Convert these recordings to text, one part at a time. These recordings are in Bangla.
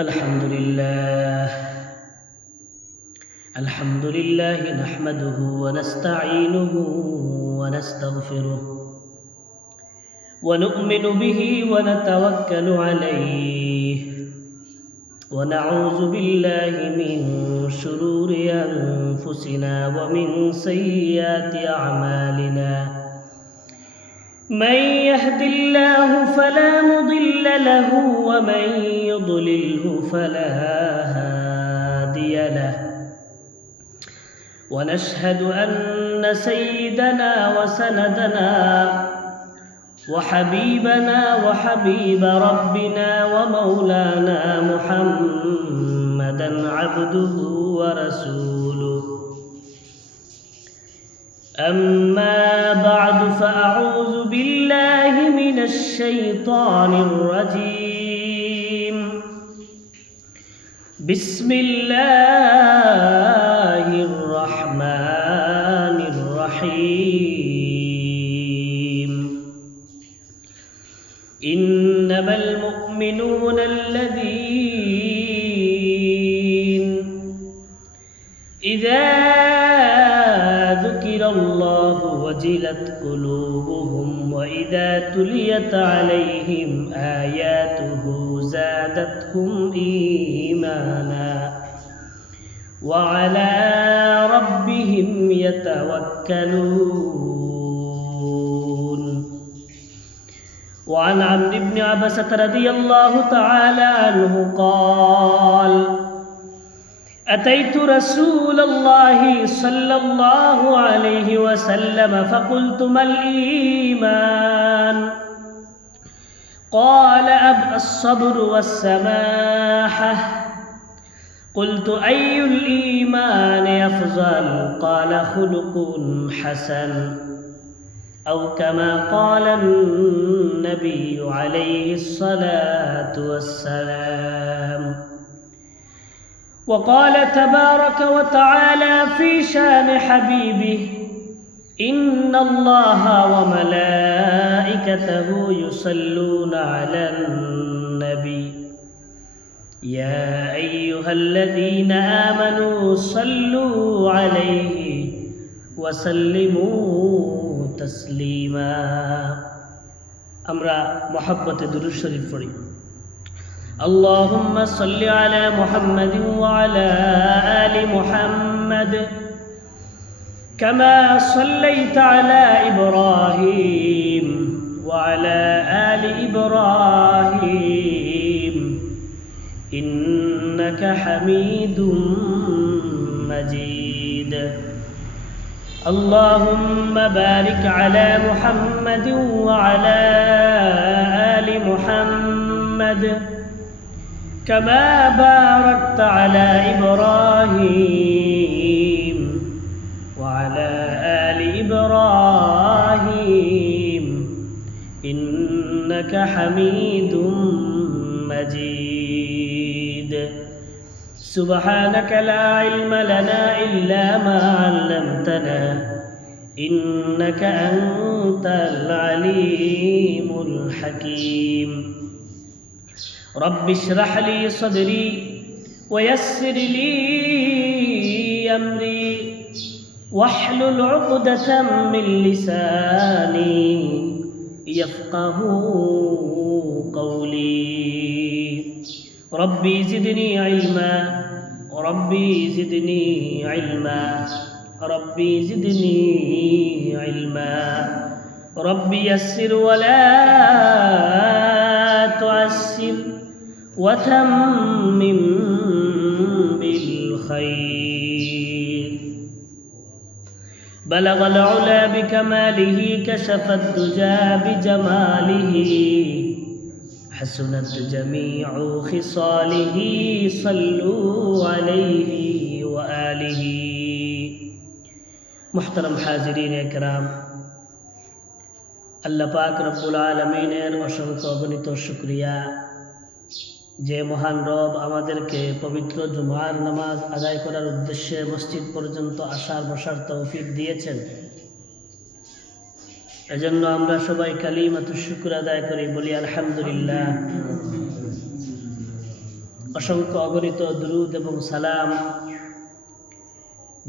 الحمد لله نحمده ونستعينه ونستغفره ونؤمن به ونتوكل عليه ونعوذ بالله من شرور أنفسنا ومن سيئات أعمالنا من يهد الله فلا مضل له ومن يضلله فلا هادي له ونشهد أن سيدنا وسندنا وحبيبنا وحبيب ربنا ومولانا محمدا عبده ورسوله أما بعد فأعوذ بالله من الشيطان الرجيم بسم الله الرحمن الرحيم إنما المؤمنون الذين إذا ذكر الله وجلت قلوبهم وإذا تليت عليهم آياته زادتهم إيمانا وعلى ربهم يتوكلون. وعن عمرو بن عبسة رضي الله تعالى عنه قال: أتيت رسول الله صلى الله عليه وسلم فقلت ما الإيمان؟ قال الصبر والسماحة. قلت أي الإيمان أفضل؟ قال خلق حسن، أو كما قال النبي عليه الصلاة والسلام. وقال تبارك وتعالى في شان حبيبه: إن الله وملائكته يصلون على النبي يا أيها الذين آمنوا صلوا عليه وسلموا تسليما. আমরা محبة درود শরীফ পড়ি। اللهم صل على محمد وعلى آل محمد كما صليت على إبراهيم وعلى آل إبراهيم إنك حميد مجيد. اللهم بارك على محمد وعلى آل محمد كما باركت على إبراهيم وعلى آل إبراهيم إنك حميد مجيد. سبحانك لا علم لنا إلا ما علمتنا إنك أنت العليم الحكيم. رب اشرح لي صدري ويسر لي أمري واحلل عقدة من لساني يفقه قولي. ربي زدني علما ربي زدني علما ربي زدني علما. ربي يسر ولا تعسر وتمم بالخير. بلغ العلا بكماله كشف الدجى بجماله حسنت جميع خصاله صلوا عليه وآله. محترم حاضرین اکرام، আল্লাহ পাক রব্বুল আলামিনের অসংখ্য অগণিত শুকরিয়া যে মহান রব আমাদেরকে পবিত্র জুমার নামাজ আদায় করার উদ্দেশ্যে মসজিদ পর্যন্ত আসার বসার তৌফিক দিয়েছেন। এজন্য আমরা সবাই কালিমাতুশ শুকর আদায় করি, বলি আলহামদুলিল্লাহ। অসংখ্য অগণিত দুরূদ এবং সালাম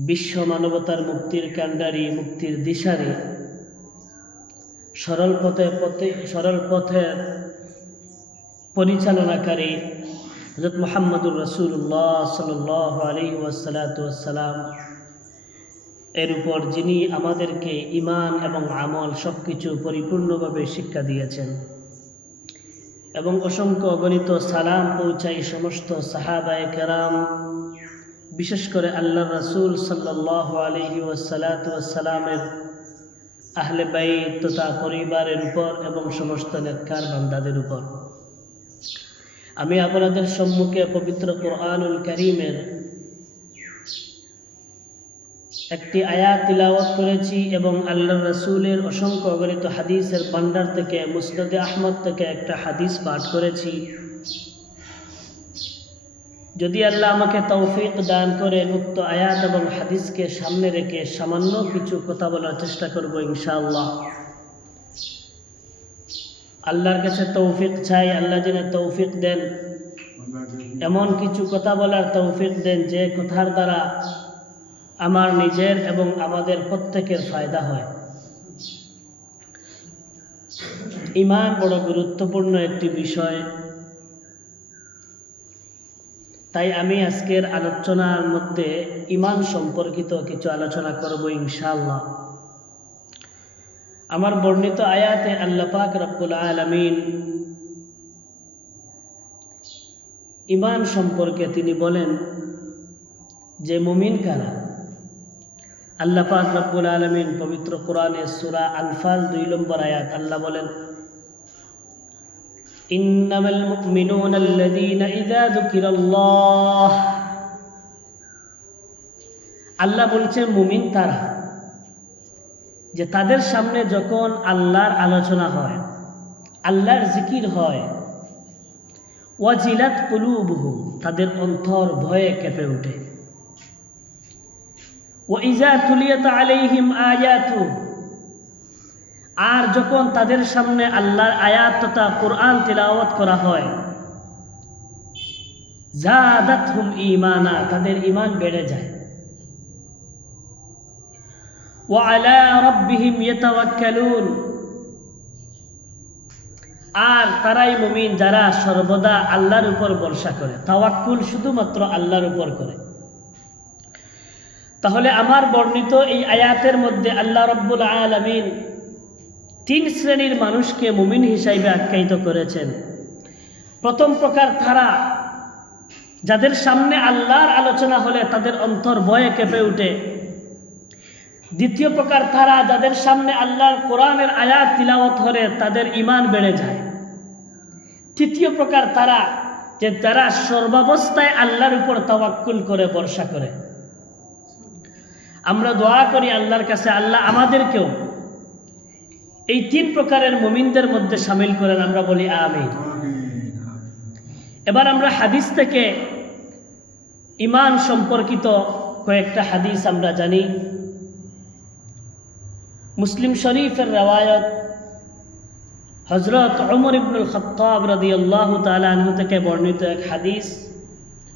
বিশ্ব মানবতার মুক্তির কাণ্ডারি, মুক্তির দিশারি, সরল পথে পরিচালনাকারী হযরত মুহাম্মদুর রাসূলুল্লাহ সাল্লাল্লাহু আলাইহি ওয়াসাল্লাম এর উপর যিনি আমাদেরকে ঈমান এবং আমল সবকিছু পরিপূর্ণভাবে শিক্ষা দিয়েছেন, এবং অসংখ্য অগণিত সালাম পৌঁছাই সমস্ত সাহাবায়ে কেরাম, বিশেষ করে আল্লাহর রাসূল সাল্লাল্লাহু আলাইহি ওয়াসাল্লামের আহলে বাইত তথা পরিবারের উপর এবং সমস্ত নেককার বান্দাদের উপর। আমি আপনাদের সম্মুখে পবিত্র কোরআনুল কারীমের একটি আয়াত তিলাওয়াত করেছি এবং আল্লাহর রাসূলের অসংখ্য অগণিত হাদিসের ভান্ডার থেকে মুসনাদে আহমদ থেকে একটা হাদিস পাঠ করেছি। যদি আল্লাহ আমাকে তৌফিক দান করে উক্ত আয়াত এবং হাদিসকে সামনে রেখে সামান্য কিছু কথা বলার চেষ্টা করব ইনশাআল্লাহ। আল্লাহর কাছে তৌফিক চাই, আল্লাহ যেন তৌফিক দেন, এমন কিছু কথা বলার তৌফিক দেন যে কথার দ্বারা আমার নিজের এবং আমাদের প্রত্যেকের ফায়দা হয়। ঈমান বড় গুরুত্বপূর্ণ একটি বিষয়, তাই আমি আজকের আলোচনার মধ্যে ঈমান সম্পর্কিত কিছু আলোচনা করব ইনশাআল্লাহ। আমার বর্ণিত আয়াতে আল্লাহ পাক রব্বুল আলামিন ঈমান সম্পর্কে তিনি বলেন যে মুমিন কারা। আল্লাহ পাক রব্বুল আলামিন পবিত্র কোরআনে সূরা আনফাল 2 নম্বর আয়াত আল্লাহ বলেন, ইন্নামাল মুমিনুনা আল্লাযীনা ইযা যুকিরাল্লাহ। আল্লাহ বলছেন মুমিন তারা যে তাদের সামনে যখন আল্লাহর আলোচনা হয়, আল্লাহর জিকির হয়, ওয়াজিলাত কুলুবুহুম, তাদের অন্তর ভয়ে কেঁপে ওঠে, ওয়াইজা তুলিয়াত আলাইহিম আয়াতু, আর যখন তাদের সামনে আল্লাহর আয়াত তথা কোরআন তিলাওয়াত করা হয়, জাদাতহুম ঈমানা, তাদের ঈমান বেড়ে যায়, ওয়া আলা রাব্বিহিম ইয়াতাওয়াক্কালুন, আর তারাই মুমিন যারা সর্বদা আল্লাহর উপর ভরসা করে, তাওয়াক্কুল শুধুমাত্র আল্লাহর উপর করে। তাহলে আমার বর্ণিত এই আয়াতের মধ্যে আল্লাহ রাব্বুল আলামিন 3 শ্রেণীর মানুষকে মুমিন হিসাবে আখ্যায়িত করেছেন। প্রথম প্রকার তারা যাদের সামনে আল্লাহর আলোচনা হলে তাদের অন্তর ভয়ে কেঁপে ওঠে। দ্বিতীয় প্রকার তারা যাদের সামনে আল্লাহর কোরআনের আয়াত তিলাওয়াত হলে তাদের ঈমান বেড়ে যায়। তৃতীয় প্রকার তারা যে যারা সর্বাবস্থায় আল্লাহর উপর তাওয়াক্কুল করে, ভরসা করে। আমরা দোয়া করি আল্লাহর কাছে, আল্লাহ আমাদেরকেও এই 3 প্রকারের মুমিনদের মধ্যে শামিল করেন, আমরা বলি আমিন। এবার আমরা হাদিস থেকে ঈমান সম্পর্কিত কয়েকটা হাদিস আমরা জানি। মুসলিম শরীফের রওয়ায়াত হযরত ওমর ইবনুল খাত্তাব রাদিয়াল্লাহু তাআলা আনহু থেকে বর্ণিত এক হাদিস।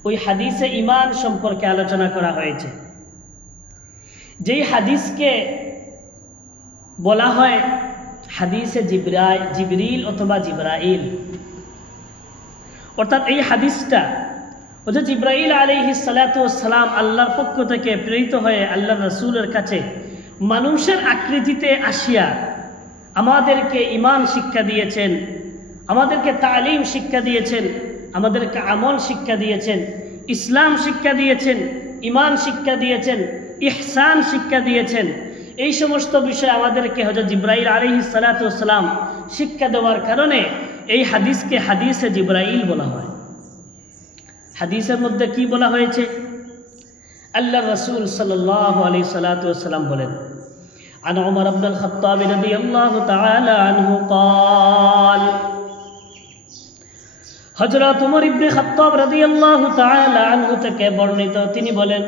ওই হাদিসে ঈমান সম্পর্কে আলোচনা করা হয়েছে। যেই হাদিসকে বলা হয় হাদিসে জিবরিল অথবা জিবরাইল, অর্থাৎ এই হাদিসটা হযরত জিবরাইল আলাইহিস সালাতু ওয়াস সালাম আল্লাহর পক্ষ থেকে প্রেরিত হয়ে আল্লাহর রাসূলের কাছে মানুষের আকৃতিতে আসিয়া আমাদেরকে ঈমান শিক্ষা দিয়েছেন, আমাদেরকে তালিম শিক্ষা দিয়েছেন, আমাদেরকে আমল শিক্ষা দিয়েছেন, ইসলাম শিক্ষা দিয়েছেন, ঈমান শিক্ষা দিয়েছেন, ইহসান শিক্ষা দিয়েছেন। এই সমস্ত বিষয় আমাদেরকে হযরত জিবরাইল আলাইহিস সালাতু ওয়াস সালাম শিক্ষা দেওয়ার কারণে এই হাদিসকে হাদিসে জিবরাইল বলা হয়। হাদিসের মধ্যে কি বলা হয়েছে? আল্লাহর রাসূল সাল্লাল্লাহু আলাইহি সাল্লাতু ওয়াস সালাম বলেন, আন উমর ইবনুল খাত্তাব রাদিয়াল্লাহু তাআলা আনহু قال, হযরত উমর ইবনে খাত্তাব রাদিয়াল্লাহু তাআলা আনহু থেকে বর্ণিত, তিনি বলেন,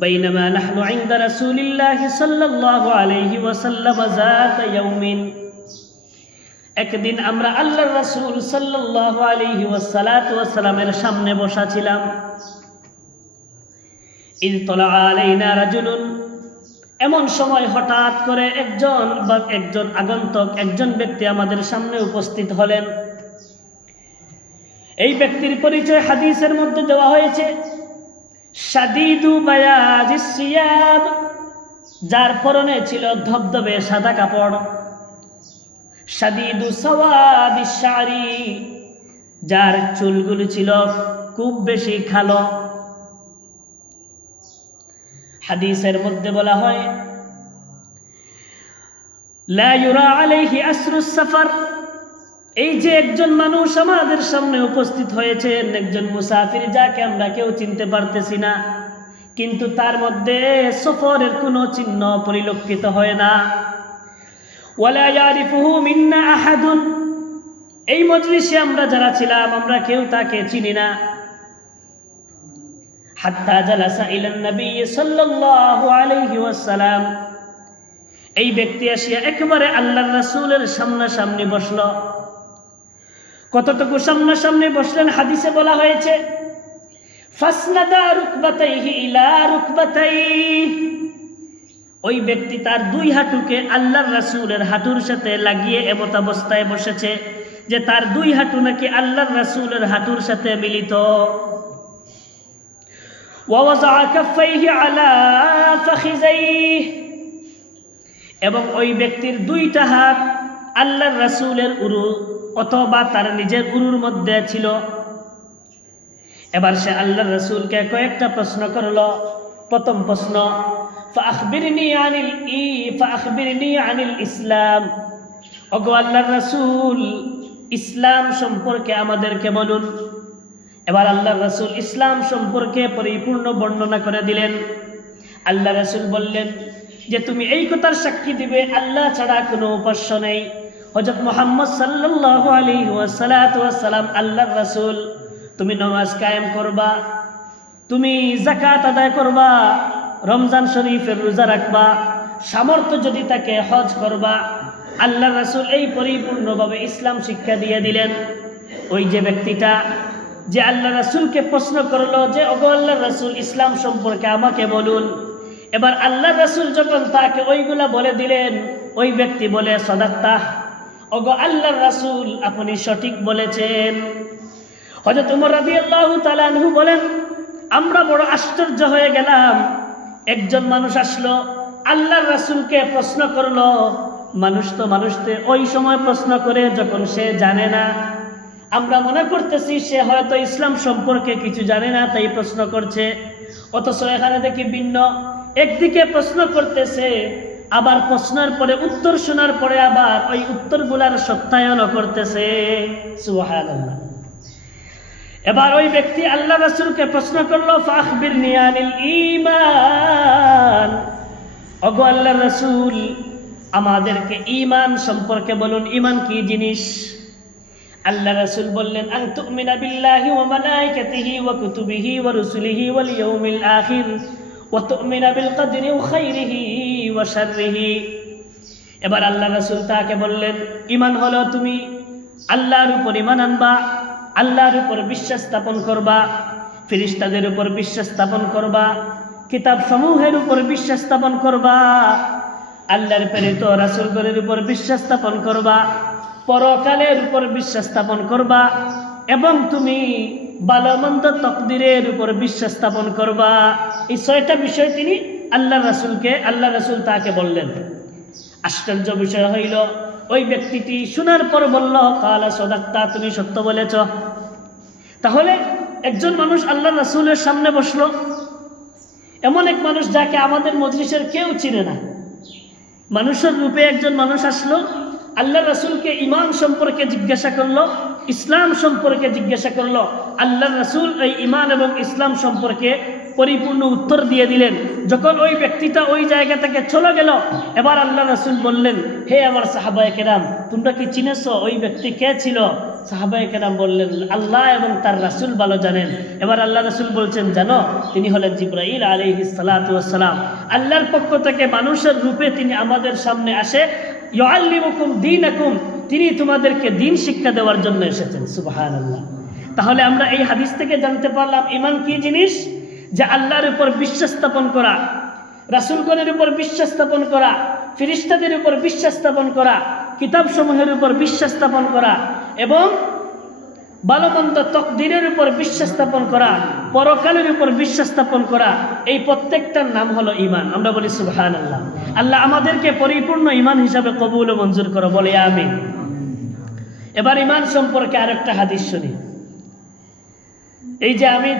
বাইনামা নাহনু ইনদা রাসূলিল্লাহি সাল্লাল্লাহু আলাইহি ওয়াসাল্লাম যাতা ইয়াউমিন, একদিন আমরা আল্লাহর রাসূল সাল্লাল্লাহু আলাইহি ওয়াসাল্লামের সামনে বসা ছিলাম। ইয তালা আলাইনা রাজুলুন, এমন সময় হঠাৎ করে একজন আগন্তুক, একজন ব্যক্তি আমাদের সামনে উপস্থিত হলেন। এই ব্যক্তির পরিচয় হাদিসের মধ্যে দেওয়া হয়েছে শাদীদু বায়াজিস সিয়াব, যার পরনে ছিল ধবধবে সাদা কাপড়। শাদীদু সাওয়াদিস শারি, যার চুলগুলো ছিল খুব বেশি কালো। হাদিসের মধ্যে বলা হয় লা ইউরা আলাইহি আসরুস সাফার, এই যে একজন মানুষ আমাদের সামনে উপস্থিত হয়েছেন, একজন মুসাফির যাকে আমরা কেউ চিনতে পারতেছি না, কিন্তু তার মধ্যে সফরের কোনো চিহ্ন পরিলক্ষিত হয় না। ওয়ালা ইয়ারিফুহু মিন্না আহাদুন, এই মজলিসে আমরা যারা ছিলাম আমরা কেউ তাকে চিনি না। হাত্তা জালাসা ইলান নবী সাল্লাল্লাহু আলাইহি ওয়াসাল্লাম, এই ব্যক্তি আসিয়া একেবারে আল্লাহর রাসূলের সামনাসামনি বসলো। কতটুকু সামনাসামনি বসলেন হাদিসে বলা হয়েছে ফাসনাদা রুকবাতাইহি ইলা রুকবাতাইহি, ওই ব্যক্তি তার দুই হাঁটুকে আল্লাহর রাসূলের হাঁটুর সাথে লাগিয়ে এমত অবস্থায় বসেছে যে তার দুই হাঁটু নাকি আল্লাহর রাসূলের হাঁটুর সাথে মিলিত। ওয়া ওয়াযআ কাফাইহি আলা ফাখিযাইহি, এবং ওই ব্যক্তির দুইটা হাত আল্লাহর রাসূলের উরু অথবা তার নিজের উরুর মধ্যে ছিল। এবার সে আল্লাহর রাসূলকে কয়েকটা প্রশ্ন করল। প্রথম প্রশ্ন ফাআখবিরনি আনিল ইসলাম, ওগো আল্লাহর রাসূল ইসলাম সম্পর্কে আমাদেরকে বলুন। এবার আল্লাহর রাসূল ইসলাম সম্পর্কে পরিপূর্ণ বর্ণনা করে দিলেন। আল্লাহ রাসূল বললেন যে তুমি এই কথার সাক্ষী দিবে আল্লাহ ছাড়া কোনো উপাস্য নেই, হযরত মুহাম্মদ সাল্লাল্লাহু আলাইহি ওয়াসাল্লাম আল্লাহর রাসূল। তুমি নামাজ কায়েম করবা, তুমি যাকাত আদায় করবা, রমজান শরীফের রোজা রাখবা, সামর্থ্য যদি থাকে হজ করবা। আল্লাহর রাসূল এই পরিপূর্ণভাবে ইসলাম শিক্ষা দিয়ে দিলেন। ওই যে ব্যক্তিটা যে আল্লাহ রাসূলকে প্রশ্ন করলো যে ওগো আল্লাহর রাসূল ইসলাম সম্পর্কে আমাকে বলুন, এবার আল্লাহর রাসূল যখন তাকে ওইগুলা বলে দিলেন, ওই ব্যক্তি বলে সাদাক্তা, ওগো আল্লাহর রাসূল আপনি সঠিক বলেছেন। হযরত ওমর রাদিয়াল্লাহু তাআলা আনহু বলেন আমরা বড় আশ্চর্য হয়ে গেলাম, একজন মানুষ আসলো আল্লাহর রাসূলকে প্রশ্ন করলো। মানুষ তো মানুষকে ওই সময় প্রশ্ন করে যখন সে জানে না। আমরা মনে করতেছি সে হয়তো ইসলাম সম্পর্কে কিছু জানে না তাই প্রশ্ন করছে, অথচ এখানে দেখি ভিন্ন। একদিকে প্রশ্ন করতেছে, আবার প্রশ্নের পরে উত্তর শোনার পরে আবার ওই উত্তরগুলার সত্যায়নও করতেছে। সুবহানাল্লাহ। এবার ওই ব্যক্তি আল্লাহ রাসূলকে প্রশ্ন করলো ফাখবিরনি আনিল ঈমান, ওগো আল্লাহর রাসূল আমাদেরকে ঈমান সম্পর্কে বলুন, ঈমান কি জিনিস? আল্লাহ রাসূল বললেন আন তুমিনা বিল্লাহি ওয়া মালাইকাতিহি ওয়া কুতুবিহি ওয়া রুসুলিহি ওয়াল ইয়াউমিল আখির ওয়া তুমিনা বিল কদরি খাইরিহি ওয়া শাররিহি। এবার আল্লাহ রাসূল তাকে বললেন ঈমান হলো তুমি আল্লাহর উপর ঈমান আনবা, আল্লাহর উপর বিশ্বাস স্থাপন করবা, ফেরেশতাদের উপর বিশ্বাস স্থাপন করবা, কিতাব সমূহের উপর বিশ্বাস স্থাপন করবা, আল্লাহর প্রেরিত রাসূলগণের উপর বিশ্বাস স্থাপন করবা, পরকালের উপর বিশ্বাস স্থাপন করবা, এবং তুমি ভালো মন্দ তকদিরের উপর বিশ্বাস স্থাপন করবা। এই 6টা বিষয় তিনি আল্লাহ রাসূল তাকে বললেন। আশ্চর্য বিষয় হইল ওই ব্যক্তিটি শোনার পর বলল কালা সাদাক্তা, তুমি সত্য বলেছ। তাহলে একজন মানুষ আল্লাহ রাসূলের সামনে বসলো, এমন এক মানুষ যাকে আমাদের মজলিসের কেউ চিনে না, মানুষের রূপে একজন মানুষ আসলো, আল্লাহ রাসূলকে ঈমান সম্পর্কে জিজ্ঞাসা করলো, ইসলাম সম্পর্কে জিজ্ঞাসা করলো। আল্লাহ রাসূল এই ঈমান এবং ইসলাম সম্পর্কে পরিপূর্ণ উত্তর দিয়ে দিলেন। যখন ওই ব্যক্তিটা ওই জায়গা থেকে চলে গেল, এবার আল্লাহ রাসূল বললেন হে আমার সাহাবায়ে কেরাম তোমরা কি চিনেছো ওই ব্যক্তি কে ছিল? সাহাবায়ে কেরাম বললেন আল্লাহ এবং তার রাসূল ভালো জানেন। এবার আল্লাহ রাসূল বলছেন জানো তিনি হলেন জিবরাইল আলাইহিস সালাতু ওয়াস সালাম। আল্লাহর পক্ষ থেকে মানুষের রূপে তিনি আমাদের সামনে আসে, ইউআল্লিমুকুম দীনাকুম, তিনি তোমাদেরকে দিন শিক্ষা দেওয়ার জন্য এসেছেন। সুবহানাল্লাহ। তাহলে আমরা এই হাদিস থেকে জানতে পারলাম ঈমান কি জিনিস, যে আল্লাহর উপর বিশ্বাস স্থাপন করা, রাসূলগণের উপর বিশ্বাস স্থাপন করা, ফেরেশতাদের উপর বিশ্বাস স্থাপন করা, কিতাবসমূহের উপর বিশ্বাস স্থাপন করা এবং ভালো মন্দ তকদিরের উপর বিশ্বাস স্থাপন করা, পরকালের উপর বিশ্বাস স্থাপন করা, এই প্রত্যেকটার নাম হলো ঈমান। আমরা বলি সুবহানাল্লাহ। আল্লাহ আমাদেরকে পরিপূর্ণ ঈমান হিসাবে কবুল ও মঞ্জুর করো, বলি আমিন। এবার ঈমান সম্পর্কে আরেকটা হাদিস শুনি। এই যে আমি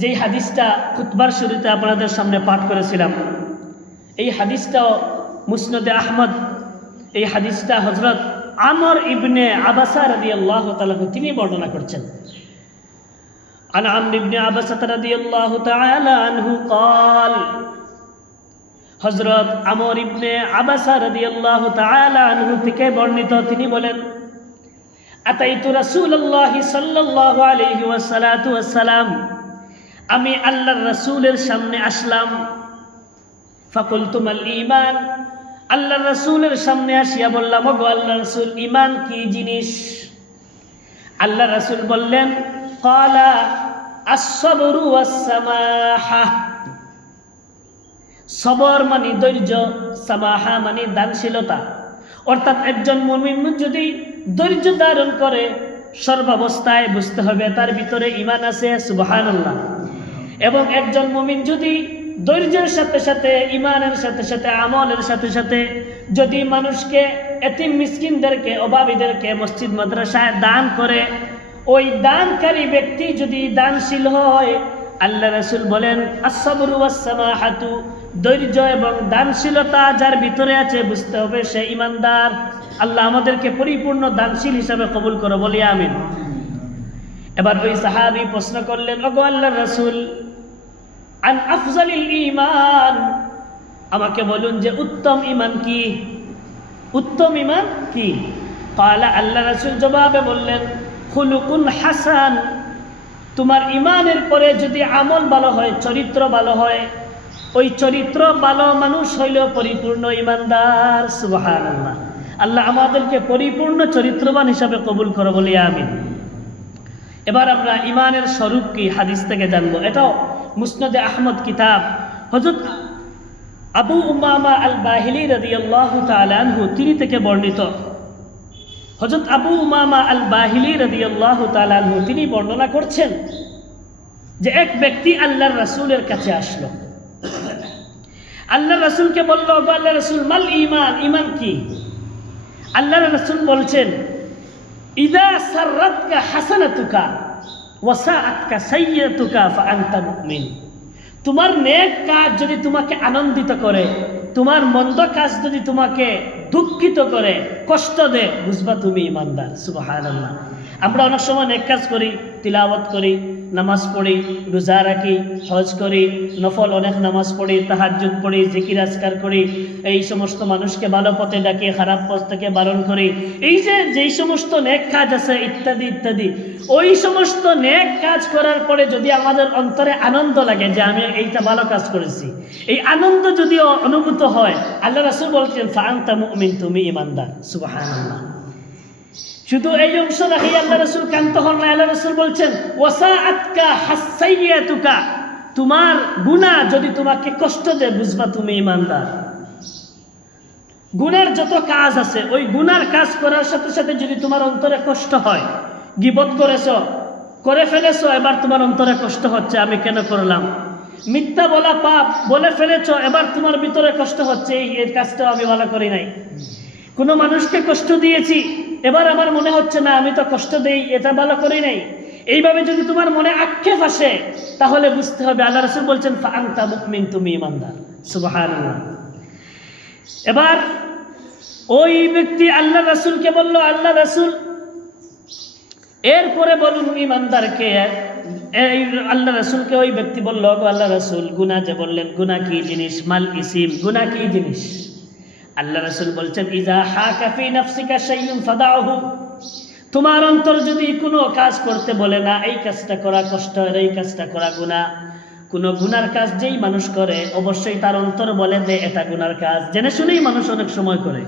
যেই হাদিসটা খুতবার শুরুতে আপনাদের সামনে পাঠ করেছিলাম, এই হাদিসটাও মুসনদে আহমদ, এই হাদিসটা হযরত আমর ইবনে আবাসা রাদিয়াল্লাহু তাআলা তিনি বর্ণনা করছেন। আন আমর ইবনে আবাসা রাদিয়াল্লাহু তাআলা আনহু قال, হযরত আমর ইবনে আবাসা রাদিয়াল্লাহু তাআলা আনহু থেকে বর্ণিত, তিনি বলেন, আতাইতু রাসূলুল্লাহি সাল্লাল্লাহু আলাইহি ওয়াসাল্লাম, আমি আল্লাহর রাসূলের সামনে আসলাম। ফাকুলতু মাল ঈমান, আল্লাহর রাসূলের সামনে আসিয়া বললাম, ওগো আল্লাহর রাসূল, ঈমান কি জিনিস? আল্লাহর রাসূল বললেন, ক্বালা আস-সাবরু ওয়াস-সামাহা, সবর মানে ধৈর্য, সামাহা মানে দানশীলতা। অর্থাৎ একজন মুমিন যদি ধৈর্য ধারণ করে সর্বাবস্থায়, বুঝতে হবে তার ভিতরে ঈমান আছে। সুবহানাল্লাহ। এবং একজন মুমিন যদি ধৈর্যের সাথে সাথে, ঈমানের সাথে সাথে, আমলের সাথে সাথে যদি মানুষকে, এতিম মিসকিনদেরকে, অভাবীদেরকে মসজিদ মাদ্রাসায় দান করে, ওই দানকারী ব্যক্তি যদি দানশীল হয়, আল্লাহ রাসূল বলেন আস-সাবরু ওয়াস-সামাহাতু, ধৈর্য এবং দানশীলতা যার ভিতরে আছে, বুঝতে হবে সে ঈমানদার। আল্লাহ আমাদেরকে পরিপূর্ণ দানশীল হিসাবে কবুল করো, বলি আমিন। এবার ওই সাহাবী প্রশ্ন করলেন, ওগো আল্লাহর রাসূল, আন আফজালিল ঈমান, আমাকে বলুন যে উত্তম ঈমান কি? উত্তম ঈমান কি? ক্বালা, আল্লাহ রাসূল জবাবে বললেন, খুলুকুন হাসান, তোমার ঈমানের পরে যদি আমল ভালো হয়, চরিত্র ভালো হয়, ওই চরিত্র ভালো মানুষ হইল পরিপূর্ণ ঈমানদার। সুবহানাল্লাহ। আল্লাহ আমাদেরকে পরিপূর্ণ চরিত্রবান হিসাবে কবুল করো, বলি আমিন। এবার আমরা ঈমানের স্বরূপ কি হাদিস থেকে জানবো। এটাও মুসনদে আহমদ কিতাব, হযরত আবু উমামা আল বাহিলি রাদিয়াল্লাহু তাআলা আনহু তিনি থেকে বর্ণিত। হযরত আবু উমামা আল বাহিলি রাদিয়াল্লাহু তাআলা আনহু তিনি বর্ণনা করছেন যে এক ব্যক্তি আল্লাহর রাসূলের কাছে আসলো। আল্লাহর রাসূলকে বলল, আল্লাহর রাসূল, মাল ঈমান, ঈমান কি? আল্লাহর রাসূল বলছেন, ইযা সাররাতকা হাসানাতুকা ওয়া সাআতকা সাইয়্যাতুকা ফাআনতা মুমিন, তোমার নেক কাজ যদি তোমাকে আনন্দিত করে, তোমার মন্দ কাজ যদি তোমাকে দুঃখিত করে, কষ্ট দেয়, বুঝবা তুমি ঈমানদার। সুবহানাল্লাহ। আমরা অনেক সময় নেক কাজ করি, তিলাওয়াত করি, নামাজ পড়ি, রোজা রাখি, হজ করি, নফল অনেক নামাজ পড়ি, তাহাজ্জুদ পড়ি, জিকির আজকার করি, এই সমস্ত মানুষকে ভালো পথে ডাকি, খারাপ পথ থেকে বারণ করি, এই যে যেই সমস্ত নেক কাজ আছে ইত্যাদি ইত্যাদি, ওই সমস্ত নেক কাজ করার পরে যদি আমাদের অন্তরে আনন্দ লাগে যে আমি এইটা ভালো কাজ করেছি, এই আনন্দ যদি অনুভূত হয়, আল্লাহ রাসূল বলছেন ফাআনতা মুমিন, তুমি ঈমানদার। সুবহানাল্লাহ। শুধু এই অংশ রাখি আল্লাহ রাসূল কান্ত হন না। আল্লাহ রাসূল বলছেন ওয়াসাআতকা হাসাইয়াতুকা, তোমার গুনাহ যদি তোমাকে কষ্ট দেয়, বুঝবা তুমি ঈমানদার। গুনার যত কাজ আছে, ওই গুনার কাজ করার সাথে সাথে যদি তোমার অন্তরে কষ্ট হয়, গীবত করেছো, করে ফেলেছো, এবার তোমার অন্তরে কষ্ট হচ্ছে আমি কেন করলাম, মিথ্যা বলা পাপ, বলে ফেলেছো, এবার তোমার ভিতরে কষ্ট হচ্ছে এই কাজটাও আমি ভালো করি নাই, কোনো মানুষকে কষ্ট দিয়েছি, এবার আমার মনে হচ্ছে না আমি তো কষ্ট দেই, এটা ভালো করি নাই, এইভাবে যদি তোমার মনে আক্ষেপ আসে, তাহলে বুঝতে হবে আল্লাহ রাসূল বলছেন ফাআনতা মুমিন, তুমি ঈমানদার। সুবহানাল্লাহ। এবার ওই ব্যক্তি আল্লাহ রাসূলকে বলল, আল্লাহ রাসূল এরপরে বলুন ঈমানদারকে। এই আল্লাহ রাসূলকে ওই ব্যক্তি বলল, আল্লাহ রাসূল, গুনাহ যে বললেন, গুনাহ কি জিনিস? মাল ইসিম, গুনাহ কি জিনিস? আল্লাহ রাসূল বলছেন ইজা হাকা ফি নাফসিকা শাইউন ফাদাহু, তোমার অন্তর যদি কোনো কাজ করতে বলে না, এই কাজটা করা কষ্ট, এই কাজটা করা গুনাহ, কোনো গুনার কাজ যেই মানুষ করে অবশ্যই তার অন্তর বলে দে এটা গুনার কাজ, জেনে শুনেই মানুষ অনেক সময় করে,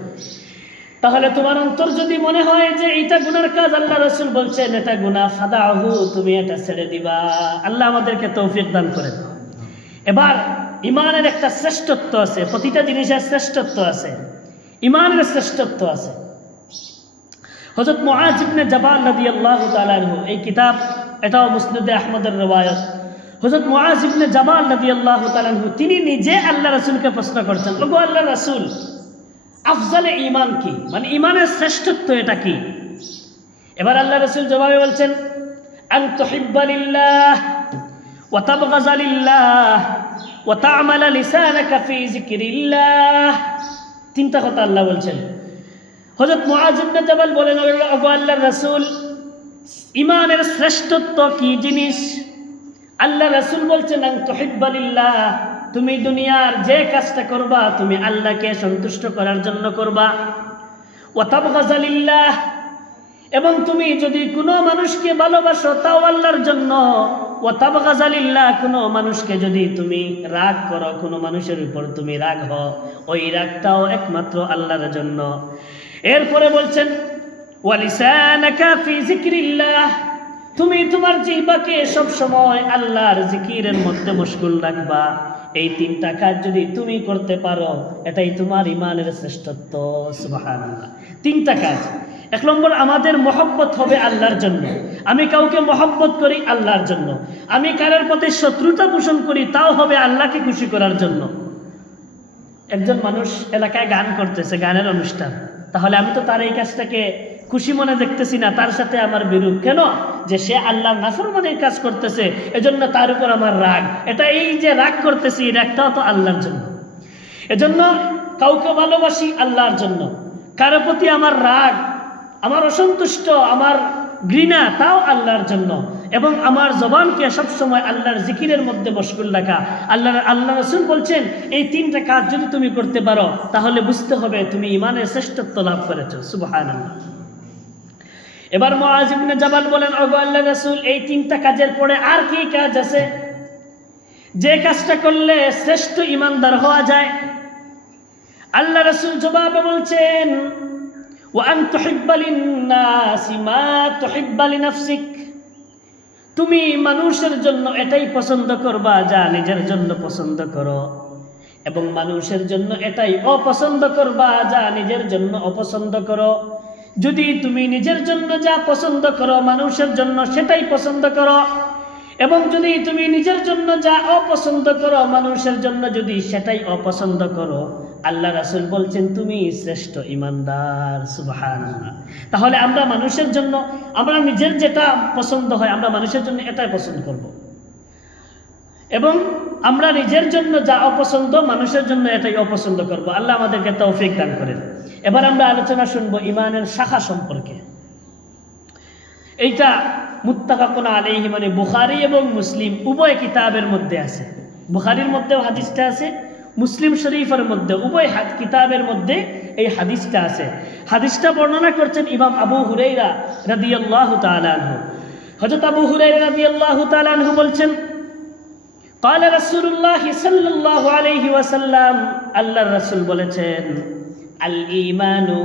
তাহলে তোমার অন্তর যদি মনে হয় যে এটা গুনার কাজ, আল্লাহ রাসূল বলছেন এটা গুনাহ, ফাদাহু, তুমি এটা ছেড়ে দিবা। আল্লাহ আমাদেরকে তৌফিক দান করেন। এবার ইমানের একটা শ্রেষ্ঠত্ব আছে, প্রতিটা জিনিসের শ্রেষ্ঠত্ব আছে, ইমানের শ্রেষ্ঠত্ব আছে। হযরত মুআয ইবনে জাবাল রাদিয়াল্লাহু তাআলা আনহু, এই কিতাব এটাও মুসনাদে আহমদের রওয়ায়াত। হযরত মুআয ইবনে জাবাল রাদিয়াল্লাহু তাআলা আনহু তিনি নিজে আল্লাহ রাসূলকে প্রশ্ন করছেন, ওগো আল্লাহ রাসূল, আফজালে ঈমান কি, মানে ঈমানের শ্রেষ্ঠত্ব এটা কি? এবার আল্লাহ রাসূল জবাবে বলছেন, আন তুহিব্বা লিল্লাহ ওয়া তাবগাযা লিল্লাহ ওয়া তা'মালা লিসানাকা ফি যিকরিল্লাহ। তিনটা কথা আল্লাহ বলছেন। হযরত মুআয ইবনে জাবাল বলেন, ওগো আল্লাহর রাসূল, ঈমানের শ্রেষ্ঠত্ব কি জিনিস? আল্লাহ রাসূল বলছেন, আন তুহিব্বা লিল্লাহ, তুমি দুনিয়ার যে কাজটা করবা তুমি আল্লাহকে সন্তুষ্ট করার জন্য করবা। ওয়া তাবগাযা লিল্লাহ, এবং তুমি যদি কোনো মানুষকে ভালোবাসো তাও আল্লাহর জন্য। ওয়া তাবগাযা লিল্লাহ, কোনো মানুষকে যদি তুমি রাগ করো, কোনো মানুষের উপর তুমি রাগ হও, ওই রাগটাও একমাত্র আল্লাহর জন্য। এরপরে বলছেন, ওয়া লিসানাকা ফি যিকরিল্লাহ, তুমি তোমার জিহ্বাকে সব সময় আল্লাহর জিকিরের মধ্যে মশগুল রাখবা। এই তিনটা কাজ যদি তুমি করতে পারো, এটাই তোমার ঈমানের শ্রেষ্ঠত্ব। সুবহানাল্লাহ। তিনটা কাজ। এক নম্বর, আমাদের মহব্বত হবে আল্লাহর জন্য। আমি কাউকে মহব্বত করি আল্লাহর জন্য। আমি কারোর প্রতি শত্রুতা পোষণ করি তাও হবে আল্লাহকে খুশি করার জন্য। একজন মানুষ এলাকায় গান করতেছে, গানের অনুষ্ঠান, তাহলে আমি তো তার এই কাজটাকে খুশি মনে দেখতেছি না, তার সাথে আমার বিরূপ। কেন? যে সে আল্লাহর নাফরমানির কাজ করতেছে, এজন্য তার উপর আমার রাগ। এটা এই যে রাগ করতেছি, এই রাগটাও তো আল্লাহর জন্য। এজন্য কাউকে ভালোবাসি আল্লাহর জন্য, কারো প্রতি আমার রাগ, আমার অসন্তুষ্ট, আমার ঘৃণা, তাও আল্লাহর জন্য। এবং আমার জবানকে সবসময় আল্লাহর জিকিরের মধ্যে মশগুল রাখা। আল্লাহ রাসূল বলছেন, এই তিনটা কাজ যদি তুমি করতে পারো তাহলে বুঝতে হবে তুমি ঈমানের শ্রেষ্ঠত্ব লাভ করেছো। সুবহানাল্লাহ। এবার মুআয ইবনে জাবাল বলেন, ওগো আল্লাহর রাসূল, এই তিনটা কাজের পরে আর কি কাজ আছে যে কাজটা করলে শ্রেষ্ঠ ঈমানদার হওয়া যায়? আল্লাহ রাসূল জবাবে বলছেন, ওয়া আন তুহিব্বা লিন-নাসি মা তুহিব্বা লিনাফসিক, তুমি মানুষের জন্য এটাই পছন্দ করবা যা নিজের জন্য পছন্দ করো, এবং মানুষের জন্য এটাই অপছন্দ করবা যা নিজের জন্য অপছন্দ করো। যদি তুমি নিজের জন্য যা পছন্দ করো মানুষের জন্য সেটাই পছন্দ করো, এবং যদি তুমি নিজের জন্য যা অপছন্দ করো মানুষের জন্য যদি সেটাই অপছন্দ করো, আল্লাহ রাসূল বলছেন তুমি শ্রেষ্ঠ ঈমানদার। সুবহানাল্লাহ। তাহলে আমরা মানুষের জন্য, আমরা নিজের যেটা পছন্দ হয় আমরা মানুষের জন্য এটাই পছন্দ করব, এবং আমরা নিজের জন্য যা অপছন্দ মানুষের জন্য এটাই অপছন্দ করব। আল্লাহ আমাদেরকে তৌফিক দান করেন। এবার আমরা আলোচনা শুনবো ঈমানের শাখা সম্পর্কে। এইটা মুত্তাফাকুন আলাইহি, মানে বুখারী এবং মুসলিম উভয় কিতাবের মধ্যে আছে। বুখারীর মধ্যেও হাদিসটা আছে, মুসলিম শরীফের মধ্যে, উভয় কিতাবের মধ্যে এই হাদিসটা আছে। হাদিসটা বর্ণনা করছেন ইমাম আবু হুরায়রা রাদিয়াল্লাহু তাআলা আনহু। হযরত আবু হুরায়রা রাদিয়াল্লাহু তাআলা আনহু বলছেন, قال رسول الله صلى الله عليه وسلم, আল্লাহর রাসূল বলেছেন, আল ঈমানু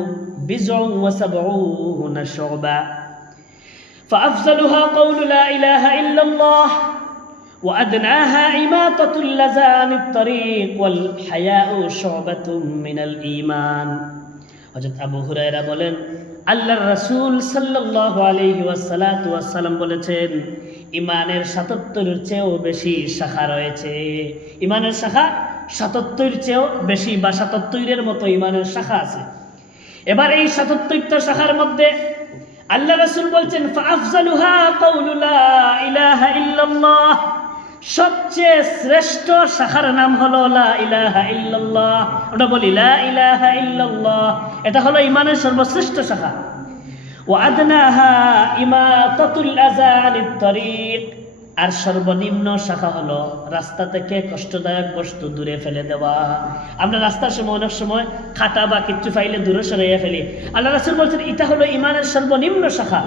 বিজউন ওয়া সাবউনা শুবা فأفضلها قول لا إله إلا الله وأدناها إماطة الأذى عن الطريق والحياء شعبة من الإيمان। হযরত আবু হুরায়রা বলেন, আল্লাহর রাসূল সাল্লাল্লাহু আলাইহি ওয়াসাল্লাম বলেছেন, ঈমানের ৭৭-এর চেয়েও বেশি শাখা রয়েছে। ঈমানের শাখা ৭৭-এর চেয়েও বেশি, বা ৭৭-এর মতো ঈমানের শাখা আছে। এবার এই ৭৭টা শাখার মধ্যে আল্লাহ রাসূল বলছেন, ফাআফজালুহা কাউলু লা ইলাহা ইল্লাল্লাহ, সবচেয়ে শ্রেষ্ঠ শাখার নাম হলো লা ইলাহা ইল্লাল্লাহ। ওটা বলি লা ইলাহা ইল্লাল্লাহ, এটা হলো ঈমানের সর্বশ্রেষ্ঠ শাখা। ওয়া আদনাহা ইমাতাতুল আযা আনিত তরিক, আর সর্বনিম্ন শাখা হলো রাস্তা থেকে কষ্টদায়ক বস্তু দূরে ফেলে দেওয়া। আমরা রাস্তার সময় অনেক সময় খাটা বা কিচ্ছু ফাইলে দূরে সরাইয়া ফেলি। আল্লাহ রাসূল বলছেন এটা হলো ঈমানের সর্বনিম্ন শাখা।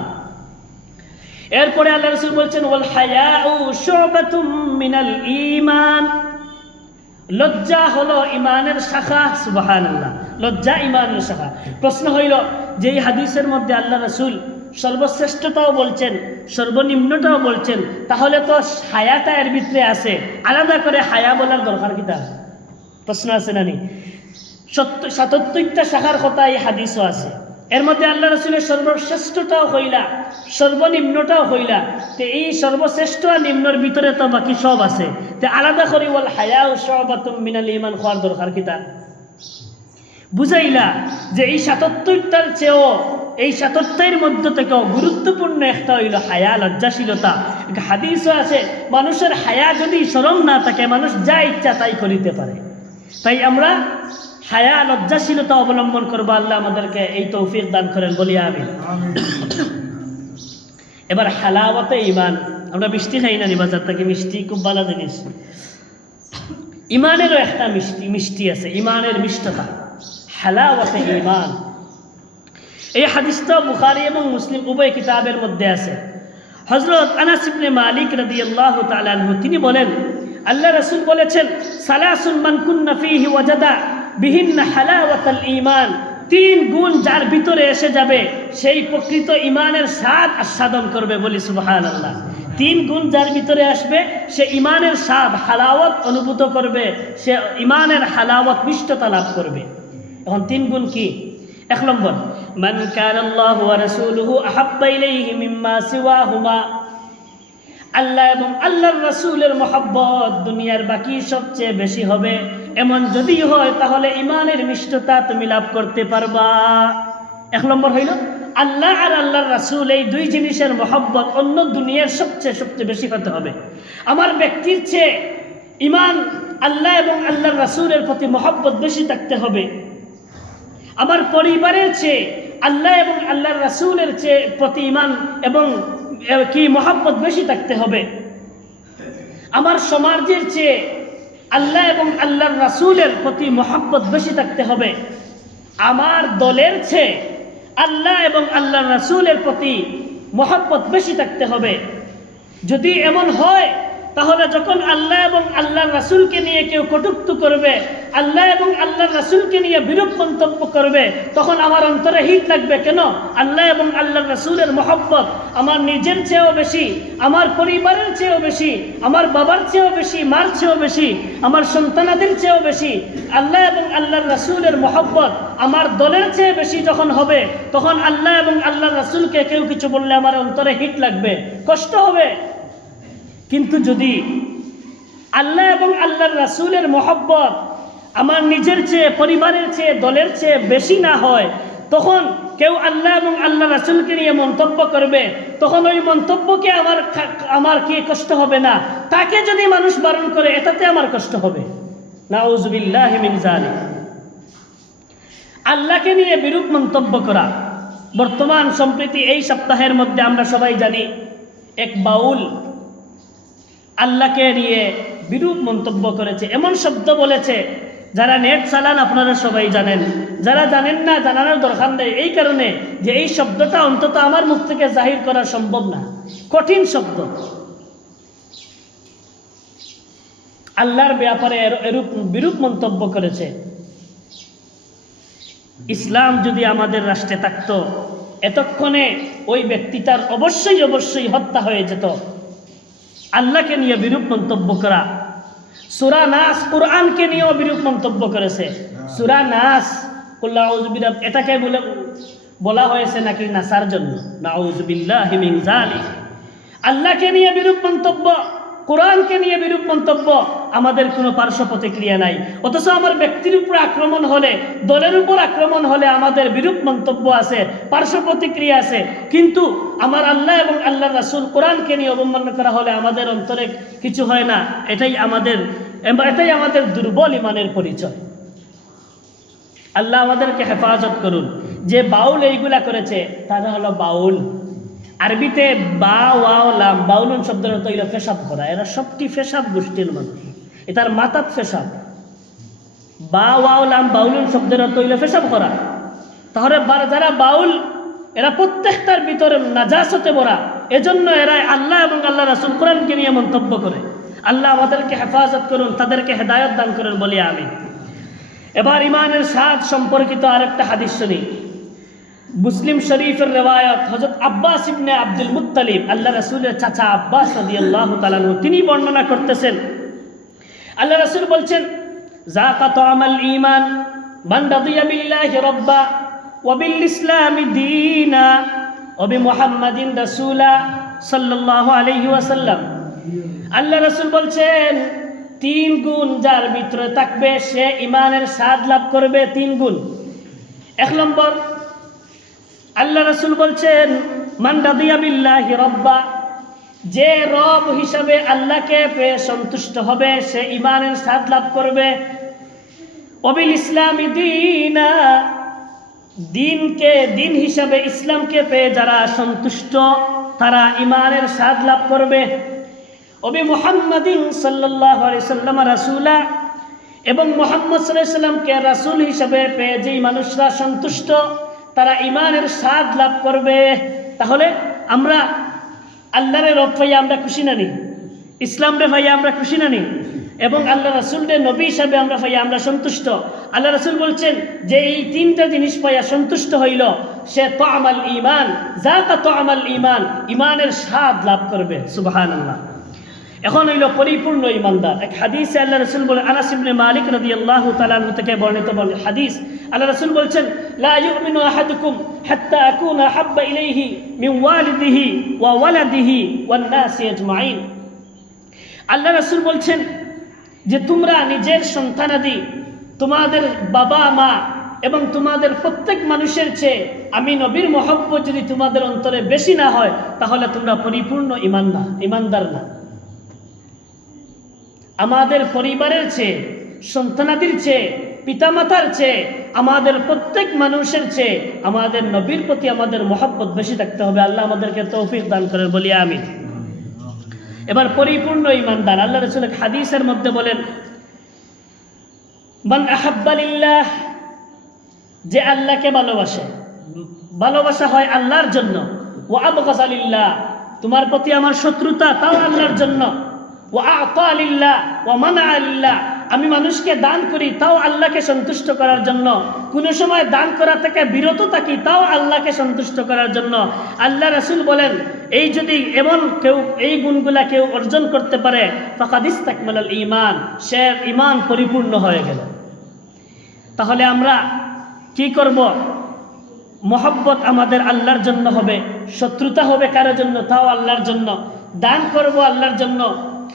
এরপরে আল্লাহ রাসূল বলছেন, ওয়াল হায়াউ শুবাতুম মিনাল ঈমান, লজ্জা হলো ইমানের শাখা। সুবহানাল্লাহ, লজ্জা ইমানের শাখা। প্রশ্ন হইল যে এই হাদিসের মধ্যে আল্লাহ রাসূল সর্বশ্রেষ্ঠটাও বলছেন, সর্বনিম্নটাও বলছেন, তাহলে তো হায়াটা এর ভিতরে আছে, আলাদা করে হায়া বলার দরকার কিতা? প্রশ্ন আছে না নি? 77টা শাখার কথা এই হাদিসও আছে। এর মধ্যে আল্লাহ রাসূলের সর্বশ্রেষ্ঠটাও হইলা, সর্বনিম্নটাও হইলা। তো এই সর্বশ্রেষ্ঠ আর নিম্নর ভিতরে তো বাকি সব আছে। তো আলাদা করি ওয়াল হায়াউ শুবাতুম মিনাল ঈমান হওয়ার দরকার কিতা? বুঝাইলা যে এই 77টার চেয়েও, এই 77টার মধ্য থেকেও গুরুত্বপূর্ণ একটা হইল হায়া, লজ্জাশীলতা। হাদিসও আছে মানুষের হায়া যদি শরম না থাকে, মানুষ যা ইচ্ছা তাই করিতে পারে। তাই আমরা হায়া, লজ্জাশীলতা অবলম্বন করবো। আল্লাহ আমাদেরকে এই তৌফিক দান করেন, বলি আমিন। এবার হালাওয়াতে ঈমান। আমরা মিষ্টি খাই না নি বাজার থেকে? মিষ্টি খুব ভালো জিনিস। ইমানেরও একটা মিষ্টি আছে, ইমানের মিষ্টতা, হালাওয়াতে ঈমান। এই হাদিসটা বুখারী এবং মুসলিম উভয় কিতাবের মধ্যে আছে। হযরত আনাস ইবনে মালিক রাদিয়াল্লাহু তাআলা আনহু তিনি বলেন, আল্লাহ রাসূল বলেছেন, সালাসুন মান কুন্না ফীহি ওয়াজাদা বিহিন্না হালাওয়াতাল ঈমান। 3 গুণ যার ভিতরে এসে যাবে সেই প্রকৃত ঈমানের স্বাদ আস্বাদন করবে, বলি সুবহানাল্লাহ। 3 গুণ যার ভিতরে আসবে সে ঈমানের স্বাদ, হালাওয়াত অনুভূত করবে, সে ঈমানের হালাওয়াত, মিষ্টতা লাভ করবে। এখন 3 গুণ কি? 1 নম্বর, মান কানাল্লাহু ওয়া রাসূলুহু আহাব্বা ইলাইহি মিম্মা সিওয়াহুমা। আল্লাহ এবং আল্লাহর রাসূলের মহব্বত দুনিয়ার বাকি সবচেয়ে বেশি হবে, এমন যদি হয় তাহলে ঈমানের মিষ্টতা তুমি লাভ করতে পারবা। 1 নম্বর হইল আল্লাহ আর আল্লাহর রাসূল, এই 2 জিনিসের মহব্বত অন্য দুনিয়ার সবচেয়ে বেশি হতে হবে। আমার ব্যক্তির চেয়ে ঈমান, আল্লাহ এবং আল্লাহর রাসূলের প্রতি মহব্বত বেশি থাকতে হবে। আমার পরিবারের চেয়ে আল্লাহ এবং আল্লাহর রাসূলের চেয়ে প্রতি ঈমান এবং কি মহব্বত বেশি থাকতে হবে। আমার সমাজের চেয়ে আল্লাহ এবং আল্লাহর রাসূলের প্রতি মহব্বত বেশি থাকতে হবে। আমার দলের চেয়ে আল্লাহ এবং আল্লাহর রাসূলের প্রতি মহব্বত বেশি থাকতে হবে। যদি এমন হয় তাহলে যখন আল্লাহ এবং আল্লাহর রাসূলকে নিয়ে কেউ কটূক্তি করবে, আল্লাহ এবং আল্লাহর রাসূলকে নিয়ে বিরূপ মন্তব্য করবে, তখন আমার অন্তরে হিট লাগবে। কেন? আল্লাহ এবং আল্লাহর রাসূলের মহব্বত আমার নিজের চেয়েও বেশি, আমার পরিবারের চেয়েও বেশি, আমার বাবার চেয়েও বেশি, মার চেয়েও বেশি, আমার সন্তানাদের চেয়েও বেশি। আল্লাহ এবং আল্লাহর রাসূলের মহব্বত আমার দলের চেয়ে বেশি যখন হবে, তখন আল্লাহ এবং আল্লাহর রাসূলকে কেউ কিছু বললে আমার অন্তরে হিট লাগবে, কষ্ট হবে। কিন্তু যদি আল্লাহ এবং আল্লাহর রাসূলের মহব্বত আমার নিজের চেয়ে, পরিবারের চেয়ে, দলের চেয়ে বেশি না হয়, তখন কেউ আল্লাহ এবং আল্লাহ রাসূলকে নিয়ে মন্তব্য করবে, তখন ওই মন্তব্যকে আমার কি কষ্ট হবে না? তাকে যদি মানুষ বারণ করে, এটাতে আমার কষ্ট হবে। নাউযুবিল্লাহি মিন যালিক। আল্লাহকে নিয়ে বিরূপ মন্তব্য করা। বর্তমান সম্প্রতি এই সপ্তাহের মধ্যে আমরা সবাই জানি এক বাউল আল্লাহকে নিয়ে বিরূপ মন্তব্য করেছে, এমন শব্দ বলেছে, যারা নেট চালান আপনারা সবাই জানেন, যারা জানেন না জানানোর দরকার নেই, এই কারণে যে এই শব্দটা অন্তত আমার মুখ থেকে জাহির করা সম্ভব না, কঠিন শব্দ। আল্লাহর ব্যাপারে এরূপ বিরূপ মন্তব্য করেছে। ইসলাম যদি আমাদের রাষ্ট্রে থাকতো, এতক্ষণে ওই ব্যক্তিটার অবশ্যই হত্যা হয়ে যেত। আল্লাহকে নিয়ে বিরূপ মন্তব্য করা। সূরা নাস, কুরআনকে নিয়েও বিরূপ মন্তব্য করেছে। সূরা নাস, কুল আউযু বিরাব, এটাকে বলা হয়েছে নাকি নাসার জন্য? নাউযুবিল্লাহি মিন যালিক। আল্লাহকে নিয়ে বিরূপ মন্তব্য, কোরআনকে নিয়ে বিরূপ মন্তব্য, আমাদের কোনো পার্শ্ব প্রতিক্রিয়া নাই। অথচ আমার ব্যক্তির উপর আক্রমণ হলে, দলের উপর আক্রমণ হলে আমাদের বিরূপ মন্তব্য আছে, পার্শ্ব প্রতিক্রিয়া আছে। কিন্তু আমার আল্লাহ এবং আল্লাহর রাসূল, কোরআনকে নিয়ে অবমাননা করা হলে আমাদের অন্তরে কিছু হয় না। এটাই আমাদের দুর্বল ঈমানের পরিচয়। আল্লাহ আমাদেরকে হেফাজত করুন। যে বাউল এইগুলা করেছে তারা হলো বাউল। আরবিতে বা ওয়াও লাম, বাউলুন শব্দের অর্থ হইল পেশাব করা। এরা সবটি পেশাব গোষ্ঠীর মানুষ, এটার মাথাত পেশাব। বা ওয়াও লাম, বাউলুন শব্দের অর্থ হইল পেশাব করা। তাহলে যারা বাউল, এরা প্রত্যেকটার ভিতরে নাজাসতে ভরা। এজন্য এরা আল্লাহ এবং আল্লাহ রাসূল, কোরআনকে নিয়ে মন্তব্য করে। আল্লাহ আমাদেরকে হেফাজত করুন, তাদেরকে হেদায়ত দান করুন বলি আমিন। এবার ইমানের স্বাদ সম্পর্কিত আরেকটা হাদিস শুনি। মুসলিম শরীফের রেওয়ায়ত, হযরত আব্বাস ইবনে আব্দুল মুত্তালিব, আল্লাহ রাসূলের চাচা আব্বাস রাদিয়াল্লাহু তাআলা আনহু, তিনি বর্ণনা করতেছেন, আল্লাহ রাসূল বলছেন, যাকা তা'মাল ঈমান মান রাদিয়া বিল্লাহি রাব্বা ওয়া বিল ইসলামি দীনা ওয়া বিমুহাম্মাদিন রাসূলা সাল্লাল্লাহু আলাইহি ওয়াসাল্লাম। আল্লাহ রাসূল বলছেন, 3 গুণ যার ভিতরে থাকবে সে ইমানের স্বাদ লাভ করবে। 3 গুণ। 1 নম্বর, আল্লাহ রাসূল বলছেন, মান রাদিয়া বিল্লাহি রাব্বা, যে রব হিসাবে আল্লাহকে পেয়ে সন্তুষ্ট হবে সে ইমানের স্বাদ লাভ করবে। ওয়াবিল ইসলামি দীনা, দিনকে দিন হিসাবে ইসলামকে পেয়ে যারা সন্তুষ্ট তারা ইমানের স্বাদ লাভ করবে। ওবি মুহাম্মাদিন সাল্লাল্লাহু আলাইহি সাল্লাম রাসূলা, এবং মুহাম্মদ সাল্লাল্লাহু আলাইহি সাল্লামকে রাসূল হিসাবে পেয়ে যেই মানুষরা সন্তুষ্ট তারা ইমানের স্বাদ লাভ করবে। তাহলে আমরা আল্লাহরে রব পাইয়া আমরা খুশি না নি? ইসলাম রে পাইয়া আমরা খুশি না নি? এবং আল্লাহ রাসূলের নবী হিসাবে আমরা পাইয়া আমরা সন্তুষ্ট। আল্লাহ রাসূল বলছেন যে এই 3টা জিনিস পাইয়া সন্তুষ্ট হইল সে তা'মাল ঈমান, যাকা তা'মাল ঈমান, ঈমানের স্বাদ লাভ করবে। সুবহানাল্লাহ। এখন হইল পরিপূর্ণ ঈমানদার। এক হাদিসে আল্লাহ রাসূল বলেন, আনাস ইবনে মালিক রাদিয়াল্লাহু তাআলা আনহু থেকে বর্ণিত হাদিস, আল্লাহ রাসূল বলছেন, লা ইউমিনু আহাদুকুম হাত্তা আকুনা হাব্বা ইলাইহি মিন ওয়ালিদিহি ওয়া ওয়ালাদিহি ওয়ান নাসি আজমাইন। আল্লাহ রাসূল বলছেন যে তোমরা নিজের সন্তানাদি, তোমাদের বাবা মা এবং তোমাদের প্রত্যেক মানুষের চেয়ে আমি নবীর মহব্বত যদি তোমাদের অন্তরে বেশি না হয় তাহলে তোমরা পরিপূর্ণ ঈমানদার না। আমাদের পরিবারের চেয়ে, সন্তানাদির চেয়ে, পিতামাতার চেয়ে, আমাদের প্রত্যেক মানুষের চেয়ে আমাদের নবীর প্রতি আমাদের মহব্বত বেশি থাকতে হবে। আল্লাহ আমাদেরকে তৌফিক দান করেন বলি আমিন। এবার পরিপূর্ণ ঈমানদার, আল্লাহ রাসূল হাদিসের মধ্যে বলেন, মান আহাব্বা লিল্লাহ, যে আল্লাহকে ভালোবাসে, ভালোবাসা হয় আল্লাহর জন্য। ওয়া আবগাযা লিল্লাহ, তোমার প্রতি আমার শত্রুতা তাও আল্লাহর জন্য। ওয়া আ'তা লিল্লাহ ওয়া মানা'a লিল্লাহ, আমি মানুষকে দান করি তাও আল্লাহকে সন্তুষ্ট করার জন্য। কোনো সময় দান করা থেকে বিরত থাকি তাও আল্লাহকে সন্তুষ্ট করার জন্য। আল্লাহ রাসূল বলেন, এই যদি এমন কেউ এই গুণগুলা কেউ অর্জন করতে পারে ফাকাদ ইসতাকমালাল ঈমান, সে ঈমান পরিপূর্ণ হয়ে গেল। তাহলে আমরা কি করব? মহব্বত আমাদের আল্লাহর জন্য হবে, শত্রুতা হবে কারোর জন্য তাও আল্লাহর জন্য। দান করব আল্লাহর জন্য,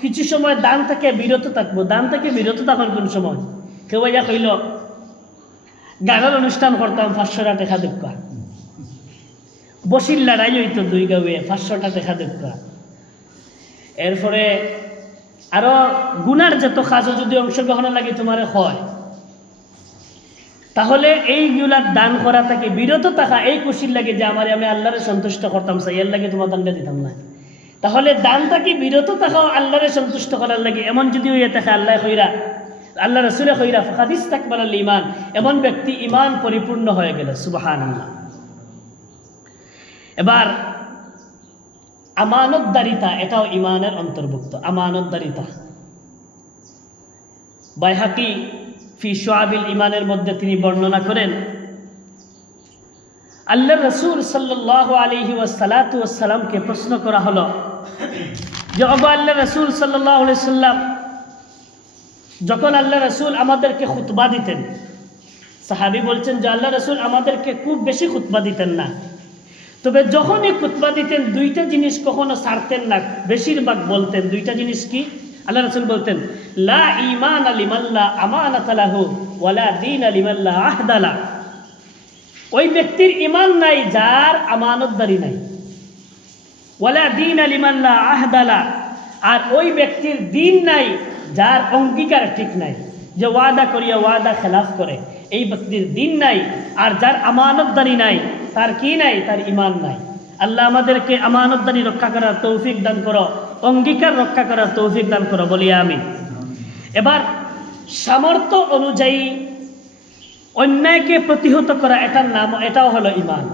কিছু সময় দান থেকে বিরত থাকবো। দান থেকে বিরত থাকার কোন সময়? কেউ ইয়া কইল গানের অনুষ্ঠান করতাম 500টা টাকা দেখা, বসির লড়াই হইতো 2 গাঁয়ে 500টা টাকা দেখা। এরপরে আরো গুনার যত কাজও যদি অংশগ্রহণ লাগে তোমার হয়, তাহলে এইগুলার দান করা থেকে বিরত থাকা, এই খুশির লাগে যে আমি আল্লাহরে সন্তুষ্ট করতাম চাই, এর লাগে তোমার দানটা দিতাম না। তাহলে দানটা কি বিরত থাকাও আল্লাহরে সন্তুষ্ট করার লাগে, এমন যদি হইয়া থাকে আল্লাহ রাসূলে কইরা ফাকাদ ইসতাকমালাল ঈমান, এমন ব্যক্তি ঈমান পরিপূর্ণ হয়ে গেল। সুবহানাল্লাহ। এবার আমানতদারিতা, এটাও ঈমানের অন্তর্ভুক্ত। আমানতদারিতা বাইহাকি ফি শুআবিল ঈমানের মধ্যে তিনি বর্ণনা করেন, আল্লাহ রাসূল সাল্লাল্লাহু আলাইহি ওয়াসাল্লামকে প্রশ্ন করা হলো যে আল্লাহ রাসূল সাল্লাল্লাহু আলাইহি সাল্লাম, যখন আল্লাহ রাসূল আমাদেরকে খুতবা দিতেন, সাহাবী বলছেন যে আল্লাহ রাসূল আমাদেরকে খুব বেশি খুতবা দিতেন না, তবে যখনই খুতবা দিতেন 2টা জিনিস কখনো ছাড়তেন না, বেশিরভাগ বলতেন। 2টা জিনিস কি? আল্লাহ রাসূল বলতেন, লা ঈমানা লিমান লা আমানাতা লাহু ওয়া লা দীনা লিমান লা আহদা লা, ওই ব্যক্তির ঈমান নাই যার আমানতদারি নাই। ওয়ালা দীনা লিমান লা আহদা লা, আর ওই ব্যক্তির দিন নাই যার অঙ্গীকার ঠিক নাই, যে ওয়াদা করিয়া ওয়াদা খেলাফ করে, এই ব্যক্তির দিন নাই। আর যার আমানতদারি নাই তার কি নাই? তার ঈমান নাই। আল্লাহ আমাদেরকে আমানতদারি রক্ষা করার তৌফিক দান করো, অঙ্গীকার রক্ষা করার তৌফিক দান করো বলি আমিন। এবার সামর্থ্য অনুযায়ী অন্যায়কে প্রতিহত করা, এটাও হলো ঈমান।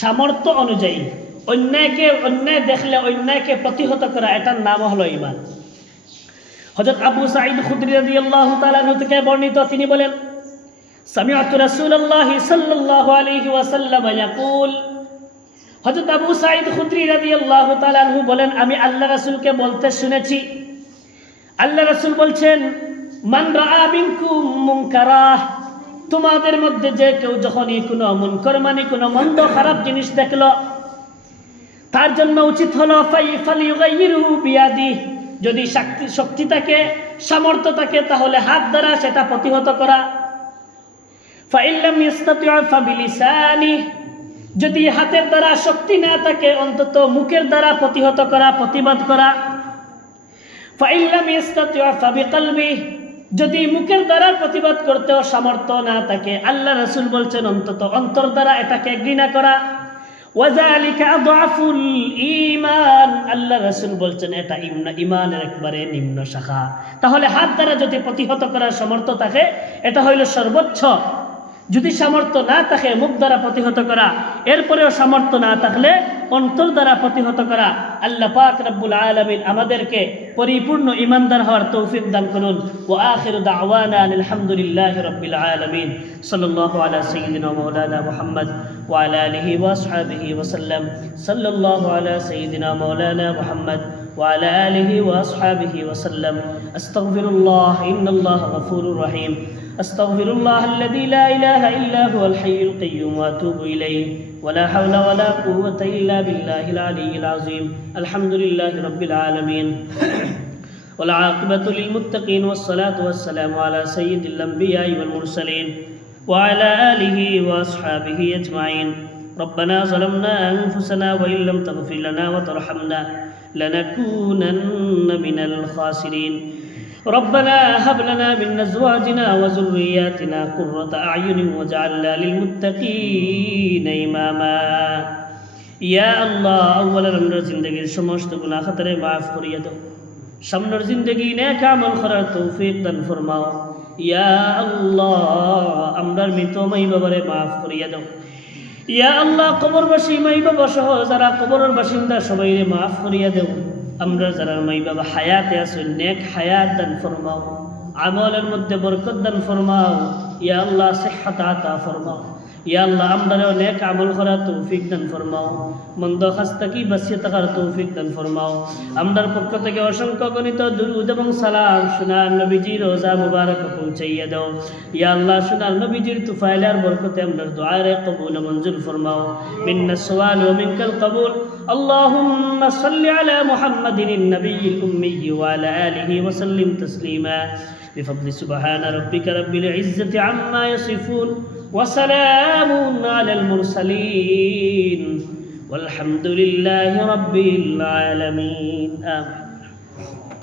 সামর্থ্য অনুযায়ী অন্যায় দেখলে অন্যায়কে প্রতিহত করা, এটার নাম হলো ঈমান। হযরত আবু সাঈদ খুদরি রাদিয়াল্লাহু তাআলা আনহু থেকে বর্ণিত, তিনি বলেন, সামিআতু রাসূলুল্লাহি সাল্লাল্লাহু আলাইহি ওয়াসাল্লাম ইয়াকুল, হযরত আবু সাঈদ খুদরি রাদিয়াল্লাহু তাআলা আনহু বলেন, আমি আল্লাহ রাসূলকে বলতে শুনেছি, আল্লাহ রাসূল বলছেন, মান রাআ মিনকুম মুনকারাহ, তোমাদের মধ্যে যে কেউ যখনই কোনো মুনকার মানে কোনো মন্দ খারাপ জিনিস দেখলো, তার জন্য উচিত হলো ফালিয়ুগাইয়িরহু বিয়াদি, যদি শক্তি থাকে, সামর্থ্য থাকে, তাহলে হাত দ্বারা সেটা প্রতিহত করা। ফাইল্লাম ইস্তাতিউ ফাবিলিসানি, যদি হাতের দ্বারা শক্তি না থাকে, অন্তত মুখের দ্বারা প্রতিহত করা, প্রতিবাদ করা। ফাইল্লাম ইস্তাতিউ ফাবিকলবি, যদি মুখের দ্বারা প্রতিবাদ করতেও সামর্থ্য না থাকে, আল্লাহ রাসূল বলছেন অন্তত অন্তর দ্বারা এটাকে ঘৃণা করা। ওয়াযালিকা আদআফুল ঈমান, আল্লাহ রাসূল বলছেন এটা ঈমানের একবারে নিম্ন শাখা। তাহলে হাত দ্বারা যদি প্রতিহত করার সামর্থ্য থাকে, এটা হইল সর্বোচ্চ। যদি সামর্থ্য না থাকে মুখ দ্বারা প্রতিহত করা, এরপরেও সামর্থ্য না থাকলে অন্তর দ্বারা প্রতিহত করা। আল্লাহ পাক রব্বুল আলামিন আমাদেরকে পরিপূর্ণ ঈমানদার হওয়ার তৌফিক দান করুন। ওয়া আখিরু দাওয়ানা আলহামদুলিল্লাহি রাব্বিল আলামিন। সাল্লাল্লাহু আলা সাইয়্যিদিনা মাওলানা মুহাম্মদ ওয়া আলা আলিহি ওয়া আসহাবিহি ওয়া সাল্লাম। সাল্লাল্লাহু আলা সাইয়্যিদিনা মাওলানা মুহাম্মদ وعلى آله وأصحابه وسلم. أستغفر الله إن الله غفور رحيم. أستغفر الله الذي لا إله إلا هو الحي القيوم وأتوب إليه ولا حول ولا قوة إلا بالله العلي العظيم. الحمد لله رب العالمين والعاقبة للمتقين والصلاة والسلام على سيد الأنبياء والمرسلين وعلى آله وأصحابه أجمعين. ربنا ظلمنا أنفسنا وإن لم تغفر لنا وترحمنا لنكونن من الخاسرين. ربنا هب لنا من أزواجنا وذرياتنا قرة أعين واجعلنا للمتقين إماما. يا الله أولا আমরা জিন্দেগীর সমস্ত গুনাহ খাতারে মাফ করিয়ে দাও, সামনের জিন্দেগি নেক আমল করার তৌফিক দান ফরমাও। ইয়া আল্লাহ আমরা মৃত মাই বাবারে মাফ করিয়ে দাও। ইয়া আল্লাহ কবরবাসী মাই বাবা সহ যারা কবরের বাসিন্দা সবাইরে মাফ করিয়া দেও। আমরা যারা মাই বাবা হায়াতে আছেন নেক হায়াত দান ফরমাও, আমলের মধ্যে বরকত দান ফরমাও। ইয়া আল্লাহ সিহহাত আতা ফরমাও। ইয়া আল্লাহ আমরাও নেক আমল করার তৌফিক দান ফরমাও, মন্দ কাজ থেকে বাঁচিয়ে থাকার তৌফিক দান ফরমাও। আমরার পক্ষ থেকে অসংখ্য গণিত দুরূদ এবং সালাম সোনার নবীজির রোজা মুবারক পৌঁছাইয়া দাও। ইয়া আল্লাহ সোনার নবীজির তুফাইলার বরকতে আমরার দুআরে কবুল মঞ্জুর ফরমাও। মিন্না সওয়াল ওয়া মিনকাল কবুল। আল্লাহুম্মা সাল্লি আলা মুহাম্মাদিন নবিয়্যিল উম্মি ওয়া আলা আলিহি ওয়া সাল্লিম তাসলিমা। بفضل سبحان ربك رب العزة عما يصفون وسلام على المرسلين والحمد لله رب العالمين. آمين.